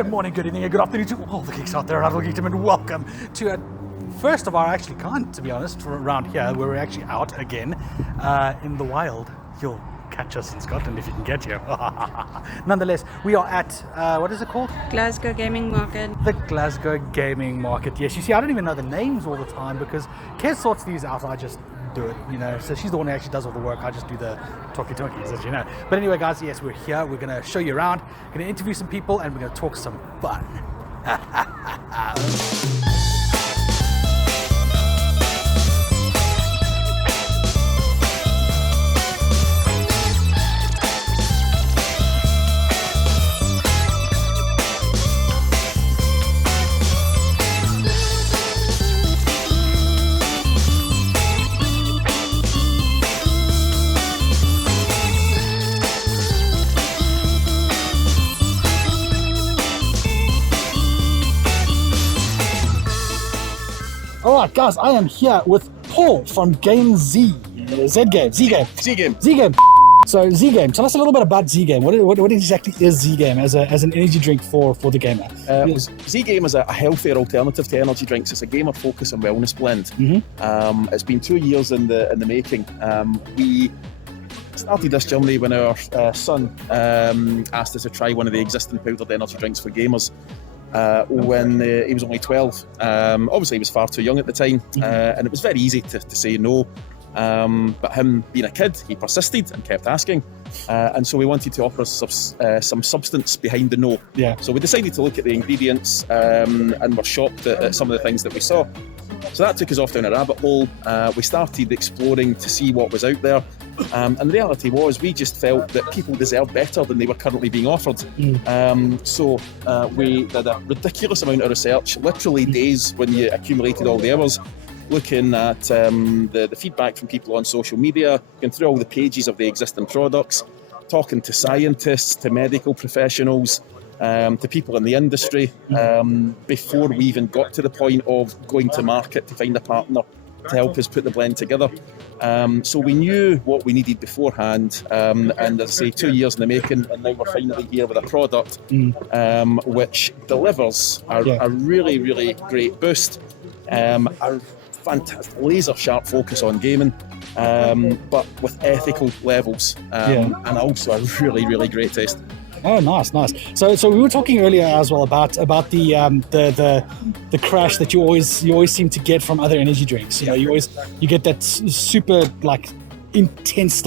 Good morning, good evening, and good afternoon to all the geeks out there, and welcome to a first of our actually kind, to be honest, for around here, where we're actually out again in the wild. You'll catch us in Scotland if you can get here. Nonetheless, we are at, what is it called? Glasgow Gaming Market. The Glasgow Gaming Market. Yes, you see, I don't even know the names all the time because Kez sorts these out, I just do it, you know. So she's the one who actually does all the work. I just do the talkies, as you know. But anyway, guys, yes, we're here. We're going to show you around. We're going to interview some people and we're going to talk some fun. Alright guys, I am here with Paul from Game Z Game. So Z Game, tell us a little bit about Z Game. What exactly is Z Game as an energy drink for the gamer? Z Game is a healthier alternative to energy drinks. It's a gamer focus and wellness blend. Mm-hmm. It's been 2 years in the making. We started this journey when our son asked us to try one of the existing powdered energy drinks for gamers. When he was only 12. Obviously he was far too young at the time, and it was very easy to say no, but him being a kid, he persisted and kept asking, and so we wanted to offer some substance behind the no. So we decided to look at the ingredients, and were shocked at some of the things that we saw. So that took us off down a rabbit hole. We started exploring to see what was out there, and the reality was we just felt that people deserved better than they were currently being offered. So we did a ridiculous amount of research, literally days when you accumulated all the hours, looking at the feedback from people on social media, going through all the pages of the existing products, talking to scientists, to medical professionals, to people in the industry, before we even got to the point of going to market to find a partner to help us put the blend together. So we knew what we needed beforehand, and as I say, 2 years in the making, and now we're finally here with a product which delivers a really, really great boost, a fantastic laser sharp focus on gaming, but with ethical levels, and also a really, really great taste. Oh, nice. So we were talking earlier as well about the crash that you always seem to get from other energy drinks. You know, you get that super intense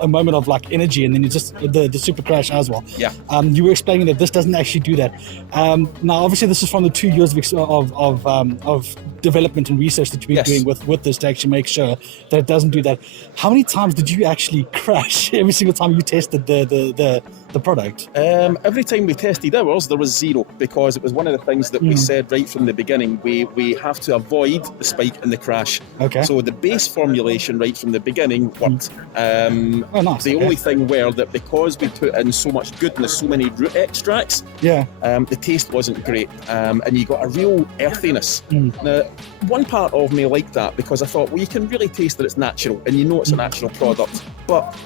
a moment of energy, and then you just the super crash as well. You were explaining that this doesn't actually do that. Now obviously this is from the 2 years of development and research that you've been doing with this to actually make sure that it doesn't do that. How many times did you actually crash every single time you tested the product? Every time we tested ours, there was zero, because it was one of the things that we said right from the beginning. We have to avoid the spike and the crash. So the base formulation right from the beginning worked. The only thing were that because we put in so much goodness, so many root extracts, the taste wasn't great, and you got a real earthiness. Now, one part of me liked that, because I thought, well, you can really taste that it's natural, and you know it's a natural product, but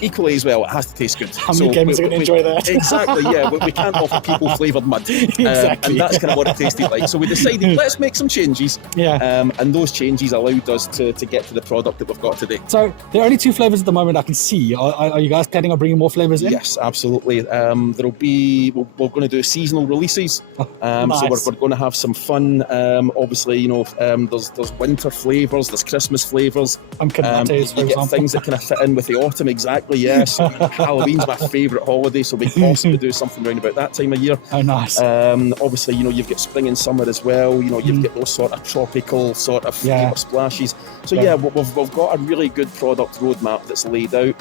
equally as well, it has to taste good. How many gamers are going to enjoy that? Exactly, we can't offer people flavoured mud. Exactly. And that's kind of what it tasted like. So we decided, let's make some changes. And those changes allowed us to get to the product that we've got today. So there are only 2 flavours at the moment I can see. Are you guys planning on bringing more flavours in? Yes, absolutely. We're going to do seasonal releases. Nice. So we're going to have some fun. Obviously, you know, there's winter flavours, there's Christmas flavours. For example. Get things that kind of fit in with the autumn, exactly. Yes, Halloween's my favourite holiday, so we possibly do something around about that time of year. Oh, nice. Obviously, you know, you've got spring and summer as well. You know, you've got those sort of tropical sort of flavour splashes. So we've got a really good product roadmap that's laid out.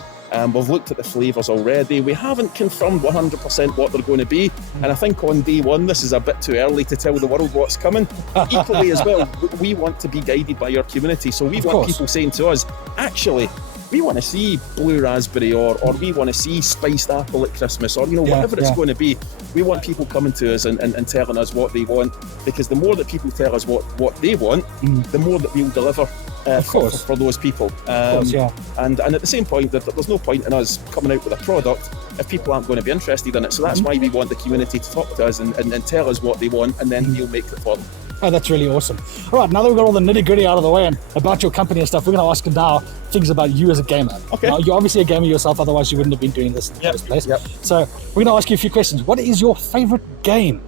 We've looked at the flavours already. We haven't confirmed 100% what they're going to be, and I think on day one this is a bit too early to tell the world what's coming. Equally as well, we want to be guided by our community, so we want people saying to us, actually, we want to see blue raspberry, or we want to see spiced apple at Christmas, or whatever it's going to be. We want people coming to us and telling us what they want, because the more that people tell us what they want, the more that we'll deliver for those people. And at the same point, there's no point in us coming out with a product if people aren't going to be interested in it. So that's why we want the community to talk to us and tell us what they want, and then we'll make it for them. Oh, that's really awesome. All right, now that we've got all the nitty-gritty out of the way and about your company and stuff, we're going to ask you now things about you as a gamer. Okay. Now, you're obviously a gamer yourself, otherwise you wouldn't have been doing this in the first place. Yep. So we're going to ask you a few questions. What is your favorite game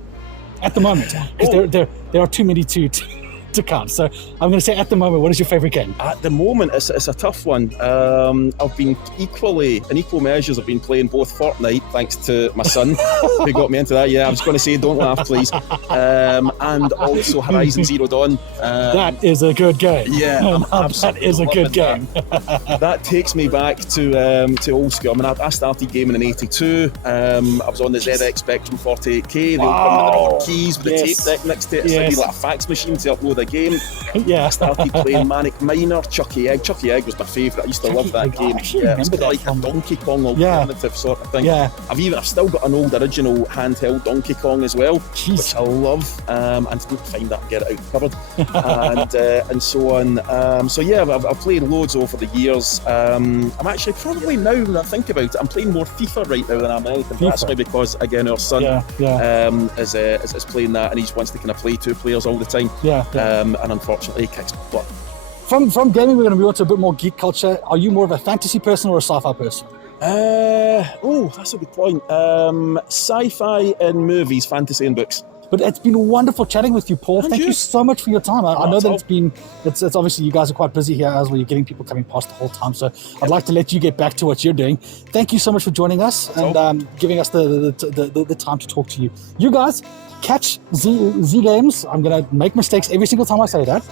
at the moment? Because there are too many to count. So I'm going to say at the moment, what is your favorite game? At the moment, it's a tough one. I've been in equal measures, I've been playing both Fortnite, thanks to my son, who got me into that. Yeah, I was going to say, don't laugh, please. And also Horizon Zero Dawn. That is a good game. Yeah, that is a good game. That takes me back to old school. I mean, I started gaming in '82. I was on the ZX Spectrum 48K. They all come with the rubber keys with the tape deck next to it. It's like a fax machine to upload a game. Yeah, I started playing Manic Miner, Chucky Egg. Chucky Egg was my favourite. I used to love that game. Yeah, it's like a Donkey Kong alternative sort of thing. Yeah. I've still got an old original handheld Donkey Kong as well, which I love, and I don't find that and get it out of the cupboard, and so on. So yeah, I've played loads over the years. I'm actually probably, now that I think about it, I'm playing more FIFA right now than I am anything. That's maybe because, again, our son is playing that, and he just wants to kind of play two players all the time. And unfortunately, he kicks butt. From gaming, we're going to move on to a bit more geek culture. Are you more of a fantasy person or a sci-fi person? That's a good point. Sci-fi in movies, fantasy in books. But it's been wonderful chatting with you, Paul. Thank you so much for your time. I know that it's obviously you guys are quite busy here as well. You're getting people coming past the whole time. So I'd like to let you get back to what you're doing. Thank you so much for joining us and giving us the time to talk to you. You guys, catch Z Games. I'm going to make mistakes every single time I say that.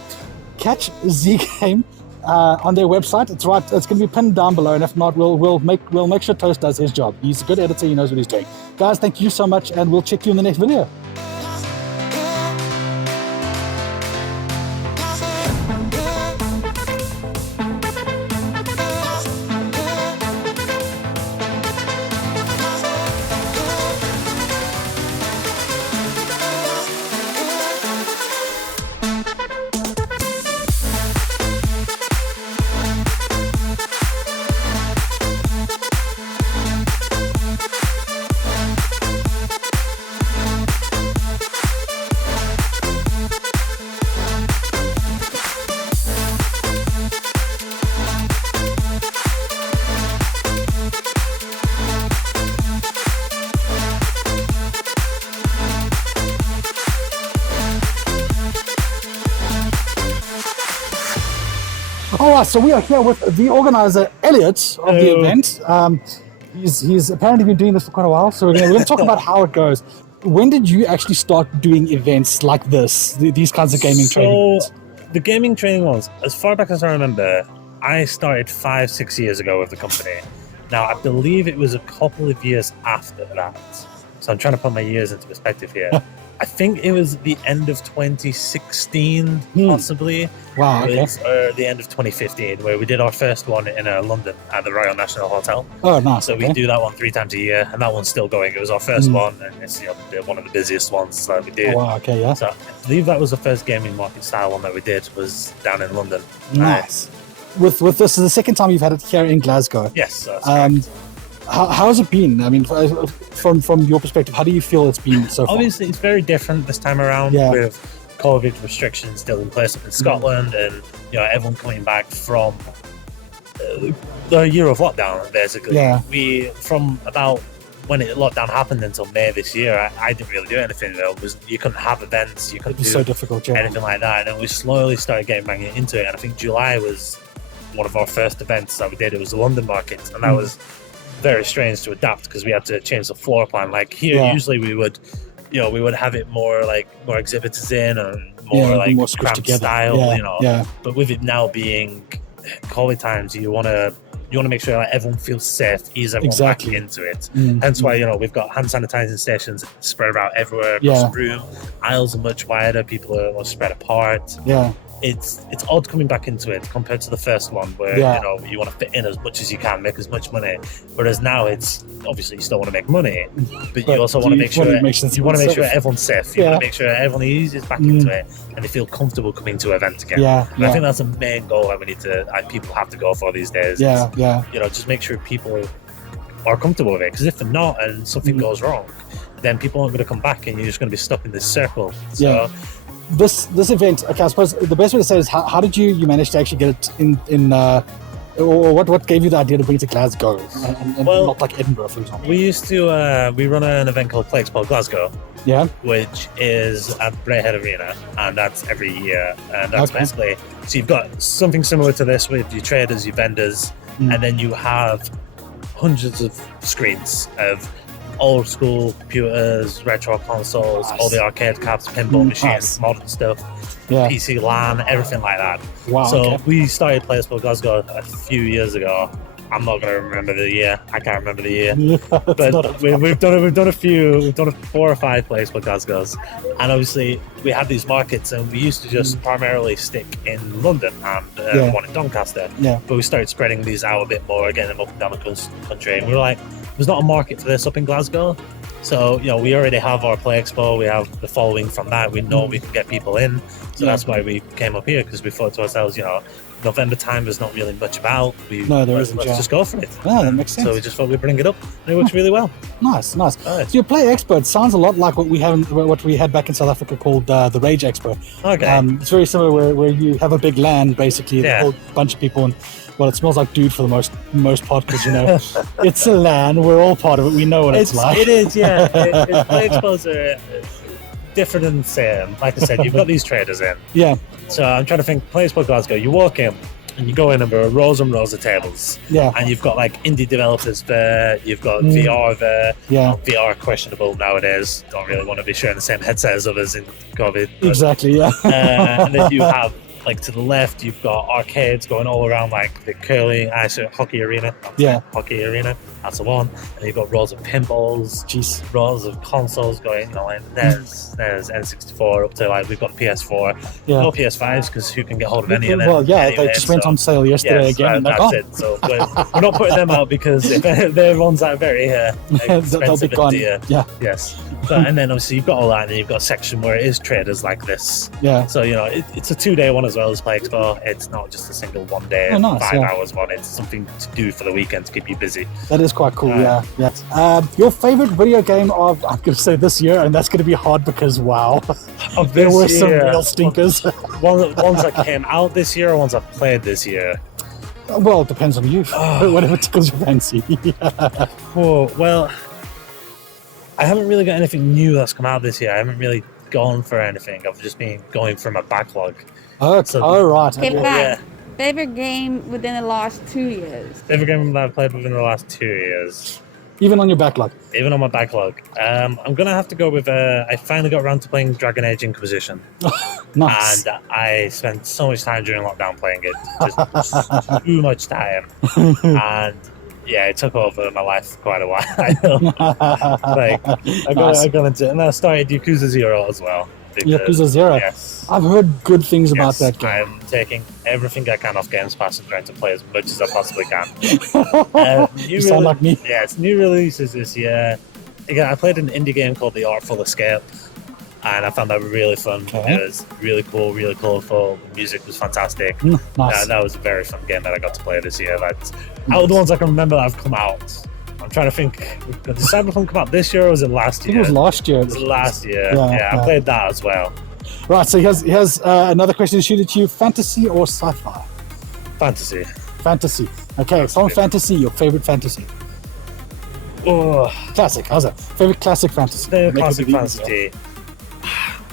Catch Z Game on their website. It's right. It's going to be pinned down below, and if not, we'll make sure Toast does his job. He's a good editor. He knows what he's doing. Guys, thank you so much, and we'll check you in the next video. Alright, so we are here with the organizer, Elliot, of the event. He's apparently been doing this for quite a while, so we're going to talk about how it goes. When did you actually start doing events like this, these kinds of gaming training events? The gaming training ones, as far back as I remember, I started 5-6 years ago with the company. Now, I believe it was a couple of years after that. So I'm trying to put my years into perspective here. I think it was the end of 2016, possibly. Wow, okay. Or the end of 2015, where we did our first one in London at the Royal National Hotel. Oh, nice. So we do that one 3 times a year, and that one's still going. It was our first one, and it's one of the busiest ones that we did. Oh, wow, okay, yeah. So I believe that was the first gaming market style one that we did, was down in London. Nice. With this is the second time you've had it here in Glasgow. Yes. How has it been? I mean, from your perspective, how do you feel it's been so far? Obviously, it's very different this time around with COVID restrictions still in place up in Scotland, and everyone coming back from the year of lockdown. Basically, we from about when lockdown happened until May this year, I didn't really do anything. You couldn't have events, you couldn't do so difficult, anything like that, and then we slowly started getting back into it. And I think July was one of our first events that we did. It was the London market, and that was very strange to adapt because we had to change the floor plan. Like here, usually we would have it more exhibitors in and more cramped style, But with it now being COVID times, you want to make sure everyone feels safe, ease everyone back into it. Hence why we've got hand sanitizing stations spread about everywhere across the room. Aisles are much wider. People are more spread apart. It's odd coming back into it compared to the first one where you want to fit in as much as you can, make as much money. Whereas now it's obviously you still want to make money, but you also want to make sure everyone's safe. You want to make sure everyone eases back into it and they feel comfortable coming to an event again. And I think that's the main goal that people have to go for these days. Just make sure people are comfortable with it. Because if they're not, and something goes wrong, then people aren't going to come back, and you're just going to be stuck in this circle. So, Yeah. This event, okay, I suppose the best way to say is how did you manage to actually get it in or what gave you the idea to bring it to Glasgow and Well, not like Edinburgh, for example? we used to we run an event called Play Expo Glasgow, Yeah. which is at Braehead Arena, and that's every year. And that's Okay. basically, so you've got something similar to this with your traders, your vendors, and then you have hundreds of screens of old school computers, retro consoles, Nice. all the arcade cabs, pinball machines, Nice. modern stuff, Yeah. PC LAN, everything like that. Wow. So okay. we started Play Expo Glasgow a few years ago. I'm not going to remember the year. I can't remember the year. It's But not a we've done a few. We've done 4 or 5 Play Expo Glasgows, and obviously we had these markets, and we used to just primarily stick in London and Yeah. one in Doncaster. Yeah. But we started spreading these out a bit more, getting them up and down the country, and we were like, there's not a market for this up in Glasgow. So, we already have our Play Expo, we have the following from that, we know we can get people in. So Yeah. that's why we came up here, because we thought to ourselves, November time is not really much about. No, there let's isn't, yeah. just go for it. Yeah, that makes sense. So we just thought we'd bring it up, and it works really well. Nice. Right. So your Play Expo, it sounds a lot like what we had back in South Africa called the Rage Expo. Okay. It's very similar where you have a big LAN, basically, Yeah. a whole bunch of people, and well, it smells like dude for the most part, because it's a LAN. We're all part of it. We know what it's like. It is, yeah. Play Expos are different and the same. Like I said, you've got these traders in. Yeah, So I'm trying to think, Play Expo Glasgow, you walk in, and you go in and there are rows and rows of tables. yeah, And you've got like indie developers there, you've got VR there. yeah. VR questionable nowadays. Don't really want to be sharing the same headset as others in COVID. but, Exactly. Yeah. and then you have, like, to the left, you've got arcades going all around, like the curling, hockey arena. Yeah. Hockey arena, that's the one. And you've got rows of pinballs, Jeez. rows of consoles going, like there's N64 up to, like, we've got PS4. Yeah. No PS5s, because who can get hold of any of them? Well, yeah, anyway, they just went so- on sale yesterday Yes, again. And they're that's gone. it. So we're not putting them out because they're ones that are very They'll expensive be and gone. dear. Yeah, Yes. So, and then obviously you've got all that, and then you've got a section where it is traders like this. yeah. So, it's a 2-day one as well as Play Expo. It's not just a single 1 day, Oh, nice, 5 yeah. hours one. It's something to do for the weekend to keep you busy. That is quite cool. Right. Yeah. Your favorite video game of, I'm going to say this year, and that's going to be hard because wow, Of there this were some year, real stinkers. ones that came out this year, or ones I've played this year. Well, it depends on you. Whatever tickles your fancy. Oh, well, I haven't really got anything new that's come out this year. I haven't really gone for anything. I've just been going for my backlog. Okay. So- All right. Okay, Okay. back. Favorite game within the last 2 years? Favorite game that I've played within the last 2 years. Even on your backlog. Even on my backlog. I'm going to have to go with, I finally got around to playing Dragon Age Inquisition. Nice. And I spent so much time during lockdown playing it. Just too much time. And yeah, it took over my life for quite a while. I know. Like, I got into it. And I started Yakuza 0 as well. because- Yakuza 0. Yes. I've heard good things about Yes, that game. I'm taking everything I can off Games Pass and trying to play as much as I possibly can. You sound like me. Yes, new releases this year. Again, I played an indie game called The Artful Escape, and I found that really fun. Okay. It was really cool, really colourful. The music was fantastic. Nice. That was a very fun game that I got to play this year. That's out of the ones I can remember that have come out. I'm trying to think. Did Cyberpunk come out this year or was it last I think year? it was last year. It was last year. Yeah, Yeah, I yeah. played that as well. Right, so here's another question to shoot at you. Fantasy or sci-fi? Fantasy. Fantasy. Okay, from fantasy, your favorite fantasy. Oh, Classic, how's that? Favorite classic fantasy. the Make it classic a bit easier. fantasy.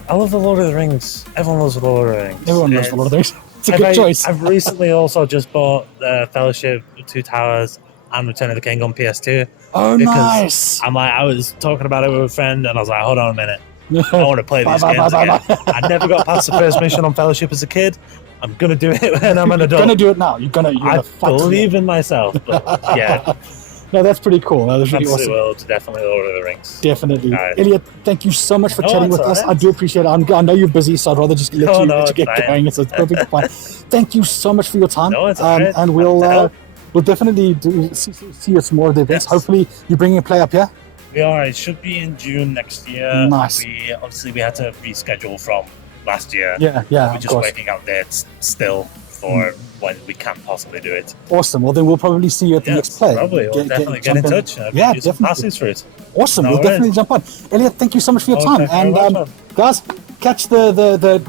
I love the Lord of the Rings. Everyone loves the Lord of the Rings. Everyone knows the Lord of the Rings. It's a I've- good choice. I've recently also just bought the Fellowship, Two Towers, and Return of the King on PS2. Oh, because nice. I was talking about it with a friend, and I was like, hold on a minute. I want to play Bye, these bye, games bye, again. bye, bye. I never got past the first mission on Fellowship as a kid. I'm going to do it when I'm an You're adult. gonna do it now. You're I gonna fight to believe it. in myself, but yeah, No, that's pretty cool. That was really Fantasy awesome. World, definitely Lord of the Rings. Definitely. Alright. Elliot, thank you so much for No, chatting it's with us. alright. I do appreciate it. I know you're busy, so I'd rather just let No, you, no, let you it's get fine. going. It's perfectly fine. Thank you so much for your time. No, it's alright. And Happy to help. we'll definitely see you some more of the events. Yes. Hopefully, you're bringing a play up here. We are. It should be in June next year. Nice. We had to reschedule from last year. Yeah, We're of just course. working out dates still for when we can't possibly do it. Awesome. Well, then we'll probably see you at the next play. Probably. We'll definitely get in jump touch. Yeah, Use some definitely. passes for it. Awesome. No We'll definitely worries. jump on. Elliot, thank you so much for your Oh, time. thank you very And much, guys, catch the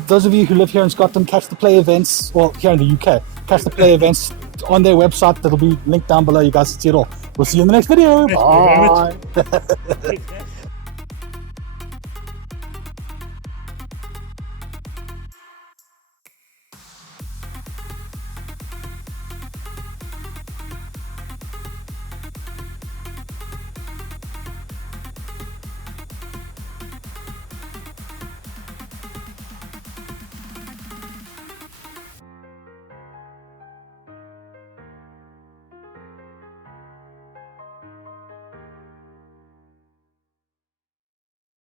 those of you who live here in Scotland, catch the play events. Well, here in the UK, catch the play events on their website. That'll be linked down below. You guys can see it all. We'll see you in the next video. Thank you very much. Bye.